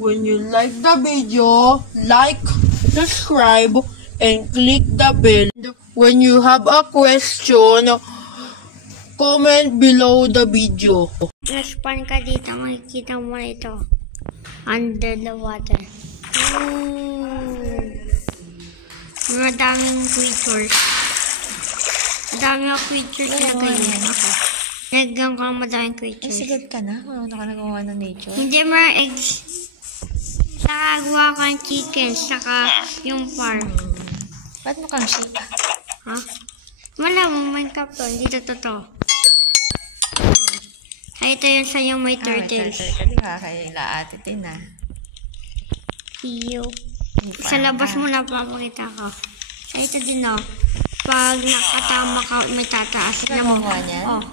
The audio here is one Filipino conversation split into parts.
When you like the video, like, subscribe, and click the bell. When you have a question, comment below the video. Naspan ka dito, makikita mo na ito. Under the water. Mga daming creatures. Daming creatures na ganyan. Naggang ko ang madaming creatures. Sigad ka na? Ano ka nagawa ng nature? Hindi, mga eggs. Saka gawa ka ng chicken. Saka yung farm. Ba't mo kang shake? Ha? Wala mo, Minecraft to. Hindi to totoo. Ay, ito yun sa yung may turtles. Hindi ka kaya laatitin na. Iyo. Sa labas mo na papakita ko. Ay, ito din o. Pag nakatama ka, may tataas. Ikaw mo nga niyan? Oh.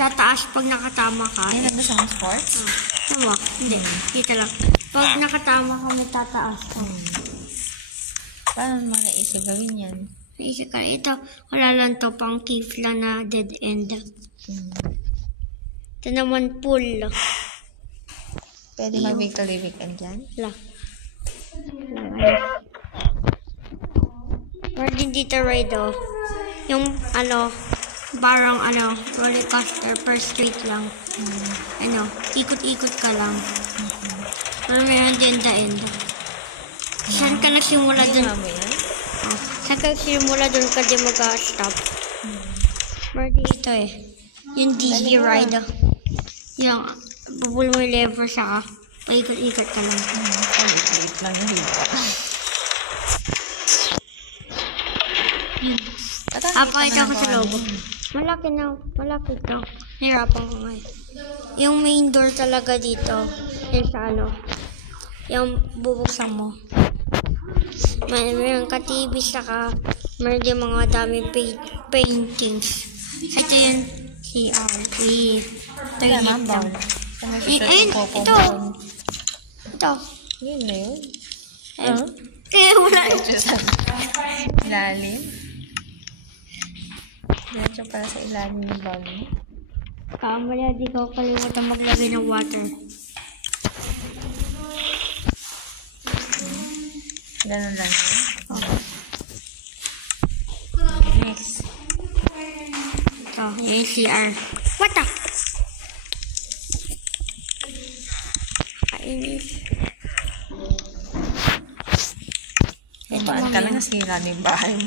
Tataas pag nakatama ka. Ay, nandun sa mga sports? Tama. Hindi. Kita lang. Pag nakatama ka, may tataas. Paano mo naisip gawin yan? Naisip ka. Ito, wala lang to. Pang cave lang na dead end. Ito naman pool. Pwede mag-victory weekend dyan? Wala. Or din dito ride o. Yung barang roller coaster per straight lang. Ikot-ikot ka lang. Pero meron din the end. Saan ka nagsimula dun? Saan ka nagsimula dun ka din mag-stop? Meron dito yung Disney ride. Yung bubul mo yung lever saka paikot-ikot ka lang. Paikot lang yung hiba. Pakita ko sa loob. Malaki ito. Nahirapan ko ngayon. Yung main door talaga dito. Yung sa yung bubuksan mo. Mayroon ka TV saka mayroon din mga daming paintings. Ito yung CR. Ito yung lang. Ito. Yun na yun. Kaya wala. Ilalim. Diretso pala sa ilalim ng bag. Kamala, di ko kalimutan maglagay ng water. Ganun lang yun. Next. Ito, yung CR. What the? Kainis. Baan ka lang nasira na yung bahay mo.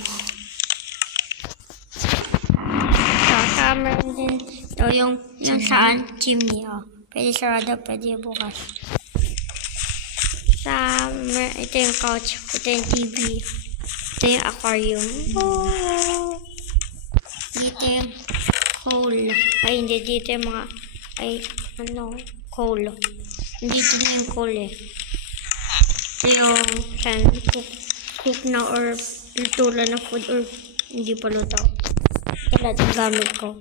Meron din ito yung saan chimney pwede sarado, pwede bukas. Ito yung couch, ito yung TV, ito yung aquarium. Dito yung coal. Ay hindi, dito yung mga coal. Dito din yung coal ito yung cook na or luto lang na food or hindi pa luto. Ito lahat yung gamit ko.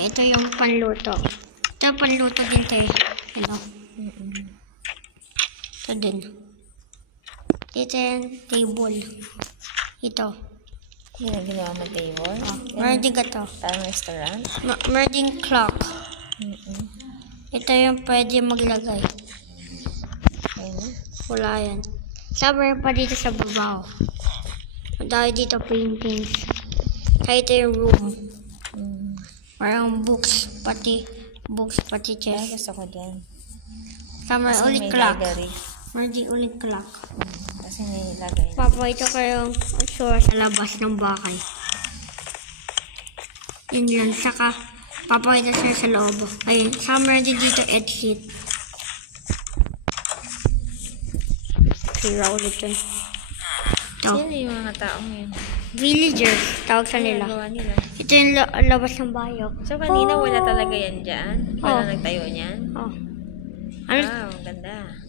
Ito yung panluto. Ito panluto din tayo. Ito din. Ito yung table. Ito. Yun ang ginawa mo table? Meron din ka to. Parang restaurant? Meron din clock. Ito yung pwede maglagay. Wala yan. Sabi pa dito sa baba. Dahil dito paintings. Kaya ito yung room. Parang books, pati chest. Gusto ko dyan. Sama ulit clock. Meron ulit clock. Kasi may lagay. Papakita ko yung sure sa labas ng bahay. Yun yun. Saka papakita siya sa loob. Ayun. Sama din dito edge sheet. Sira ulit yun. Sino yung mga taong yun? Villagers, tawag sa nila. Ito yung labas ng bayo. So, kanina wala talaga yan dyan? Wala nagtayo niyan? Oh. Wow, ganda.